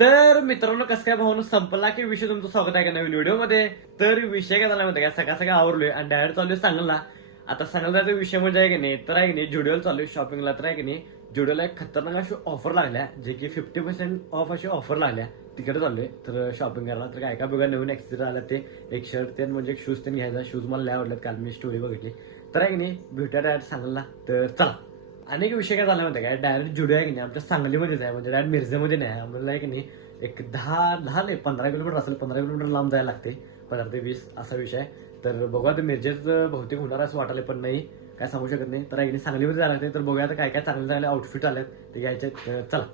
तर मित्रांनो कसं काय भावना संपला की विषय तुमचं स्वागत आहे का नवीन व्हिडिओमध्ये. तर विषय काय झाला माहिती का, सगळं आवरलोय आणि डायरेक्ट चाललोय सांगला. आता सांगला विषय म्हणजे आहे की नाही, तर आहे की नाही जुडिओला चाललोय शॉपिंगला. तर आहे की नाही जुडिओला एक खतरनाक अशी ऑफर लागल्या, जे की 50% ऑफ अशी ऑफर लागल्या. तिकडे चाललोय तर शॉपिंग करायला. तर काय बघा नवीन एक्सेसरी आला, ते एक शर्ट ते म्हणजे शूज ते घ्यायचा. शूज मला लय आवडलेत, काल मी स्टोरी बघितली. तर आहे की नाही भेटूया डायरेक्ट सांगला. तर चला. अनेक विषय काय झाला माहिती काय, डायरेक्ट जुडिओ आहे की नाही आमच्या सांगलीमध्येच आहे, म्हणजे डायरेक्ट मिरजेमध्ये नाही. आम्हाला आहे की नाही एक 15 किलोमीटर असेल, 15 किलोमीटर लांब जायला लागते, 15 ते 20 असा विषय आहे. तर बघूया तर मिरजेत बहुतेक होणार असं वाटायला, पण नाही काय सांगू शकत नाही. तर एक सांगलीमध्ये जायला लागते. तर बघूया आता काय काय चांगले चांगले आउटफिट आलेत ते घ्यायचे. चला.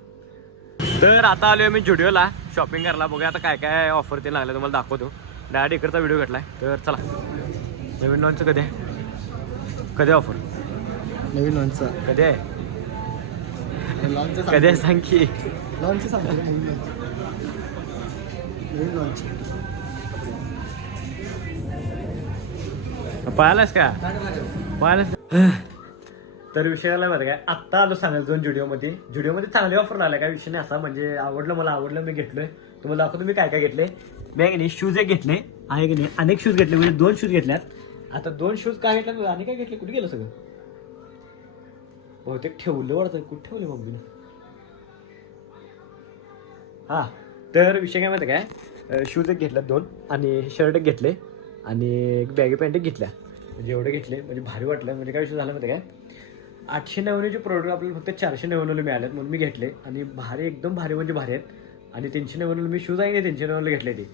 तर आता आलोय मी जुडिओला शॉपिंग करायला. बघूया आता काय काय ऑफर ते लागले तुम्हाला दाखवतो. डायरेक्ट इकडचा व्हिडिओ घेतलाय. तर चला. नवीन लॉन्च कधी आहे, कधी ऑफर नवीन लॉन्च कधी आहे, कधी आहे सांग की. लॉन्च सांग. नवीन लॉन्च पाहिलास का, पाहिलास. तर विषय आला बरं काय, आत्ता आलो सांगायला दोन जुडिओमध्ये चांगले ऑफर लागले. काय विषय नाही असा, म्हणजे मला आवडलं मी घेतलोय. तुम्हाला दाखवतो मी काय काय घेतले. मी की नाही शूज एक घेतले आहे की नाही, अनेक शूज घेतले, म्हणजे 2 शूज घेतल्यात. आता 2 शूज काय घेतले आणि काय घेतले, कुठे गेलं सगळं, बहुतेक ठेवलं वाटतं. कुठे ठेवले मम्मीने. हा तर विषय काय माहिती काय, शूज एक घेतला 2 आणि शर्ट एक घेतले आणि एक बॅगी पॅन्ट एक घेतल्या. म्हणजे एवढे घेतले, म्हणजे भारी वाटलं. म्हणजे काय विषय झाला माहिती काय, 899चे प्रोडक्ट आपल्याला फक्त 499 मिळालेत, म्हणून मी घेतले. आणि भारी, एकदम भारी म्हणजे भारी आहेत. आणि 399 मी शूज आहे नाही 399 घेतले ते.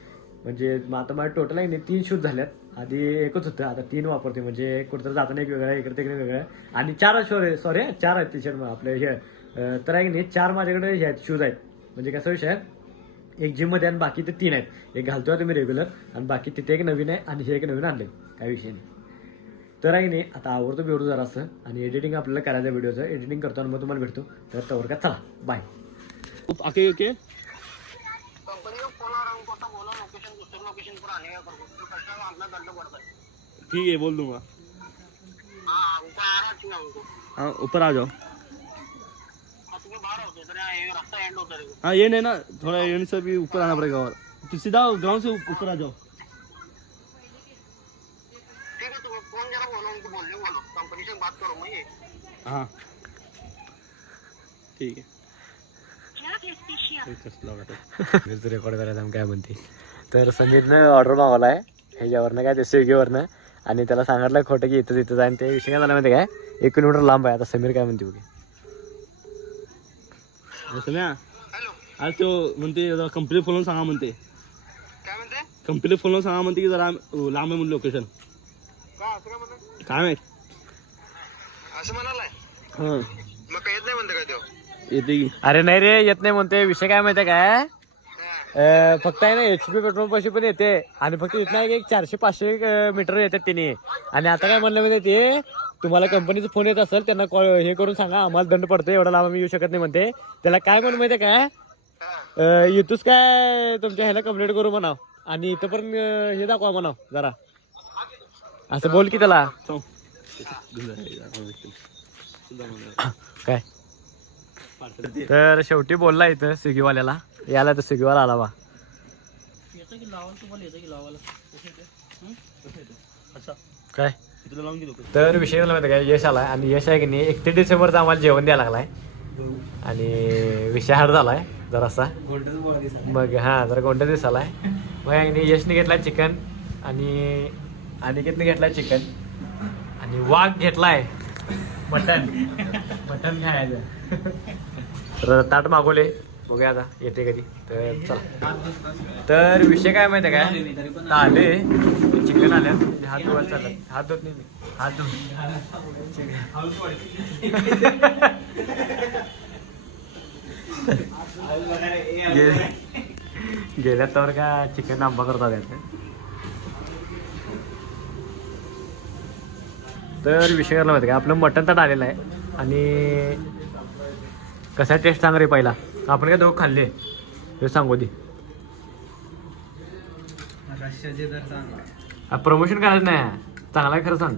म्हणजे आता माझं टोटल आहे नाही 3 शूज झाल्यात. आधी एकच होतं, आता 3 वापरते. म्हणजे कुठं जाताना एक वेगळं, इकडे तिकडे वेगळं. आणि 4 सॉरी 4 आहेत टी शर्ट आपले हे. तर आहे की नाही 4 माझ्याकडे हे आहेत शूज आहेत. म्हणजे कसा विषय आहे, एक जिममध्ये आणि बाकी ते 3 आहेत. एक घालतोय तुम्ही रेग्युलर आणि बाकी तिथे एक नवीन आहे आणि हे एक नवीन आणले. काही विषय नाही. तर आहे नाही आता आवडतो बेवडू जरा असं. आणि एडिटिंग आपल्याला करायचं व्हिडिओचं, एडिटिंग करतो आणि मग तुम्हाला भेटतो. तर तवर का चला बाय. आके ओके ठीक है बोल दूंगा. हाँ ऊपर आ जाओ. हाँ ये नहीं ना, थोड़ा एंड से भी ऊपर आना पड़ेगा. और तो सीधा ग्राउंड से ऊपर आ जाओ. हाँ ठीक है. रेकॉर्ड करायचं काय म्हणते. तर संगीतनं ऑर्डर मागवलाय ह्याच्यावरनं, काय ते स्विगीवरनं. आणि त्याला सांगितलं खोटं की इथं जाईन. ते विषय काय झाला माहिती काय, 1 किलोमीटर लांब आहे. आता समीर काय म्हणते बघे. सम्या आज तो म्हणते जरा कंप्लीट फोन सांगा म्हणते. कंप्लीट फोन सांगा म्हणते की जरा लांब आहे म्हणून लोकेशन. काय माहित असं म्हणालाय. हां मग काय येत नाही म्हणते काय तो. येते की. अरे नाही रे येत नाही म्हणते. विषय काय माहिती काय, फक्त आहे ना HP पेट्रोल पैसे पण येते. आणि फक्त इथं एक 400-500 मीटर येतात तिने. आणि आता काय म्हणलं माहिती ते, तुम्हाला कंपनीचा फोन येत असेल त्यांना कॉल हे करून सांगा आम्हाला दंड पडतो, एवढा लांब आम्ही येऊ शकत नाही म्हणते. त्याला काय म्हणून माहिती काय, इथंच काय तुमच्या ह्याला कंप्लीट करू म्हणाव आणि इथं पण हे दाखवा म्हणाव जरा, असं बोल की त्याला. काय तर शेवटी बोलला इथं स्विगीवाल्याला याला, तर स्विगीवाला आला बा. काय तर विषय झाला माहिती काय, यश आलाय. आणि यश आहे की नाही 31 डिसेंबरचा आम्हाला जेवण द्यायला लागलाय. आणि विषय हार झालाय जरासा. मग हा जरा कोणत्या दिवसालाय. मग यशने घेतलाय चिकन आणि अनिकेतने घेतलाय चिकन आणि वाघ घेतलाय मटन. मटन खायचं. तर ताट मागवले, बघूया आता येते कधी. तर चला. तर विषय काय माहिती आहे काय, आले चिकन आल्या. हात धुवायला चाललं, हात धुत नाही मी, हात धुवून गेल्यात तर का चिकन आंबा करतात याचं. तर विषय करायला माहिती का, आपलं मटन ताट आलेलं आहे. आणि कसा टेस्ट सांग रे पहिला, आपण काय दोघं खाल्ले हे सांगू दे. प्रमोशन करायचं नाही, चांगला आहे खरं सांग.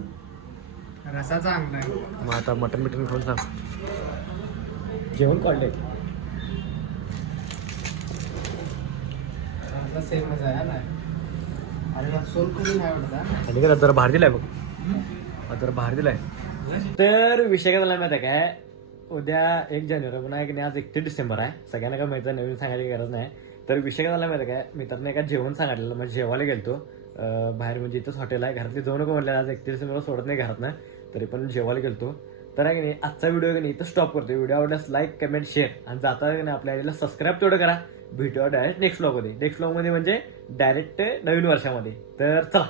रसा चांगला आहे. मग आता मटन बिटन खाऊन सांग. जेवण क्वालिटी त्यातला सेमच आहे ना. अरे सोलपुरी नाही आवडत हा. आणि काय जरा बाहेर दिलाय बघ, जरा बाहेर दिलाय. तर विषय काय झाला माहिती आहे काय, उद्या 1 जानेवारी पुन्हा एक नाही, आज 31 डिसेंबर आहे. सगळ्यांना काय माहिती नवीन सांगायची गरज नाही. तर विषय काय झाला माहिती आहे काय, मित्रांनी एका जेवण सांगितलेलं, म्हणजे जेवायला गेलतो बाहेर, म्हणजे इथंच हॉटेल आहे, घरातली जाऊ नको म्हटलं, आज 31 डिसेंबर सोडत नाही घरात ना, तरी पण जेवायला गेलतो. तर आहे की नाही आजचा व्हिडिओ की नाही इथं स्टॉप करतो. व्हिडिओ आवडल्यास लाईक कमेंट शेअर, आणि जाता की नाही आपल्या आईला सबस्क्राईब तेवढं करा. भेटूया डायरेक्ट नेक्स्ट व्लॉगमध्ये. नेक्स्ट व्लॉगमध्ये म्हणजे डायरेक्ट नवीन वर्षामध्ये. तर चला.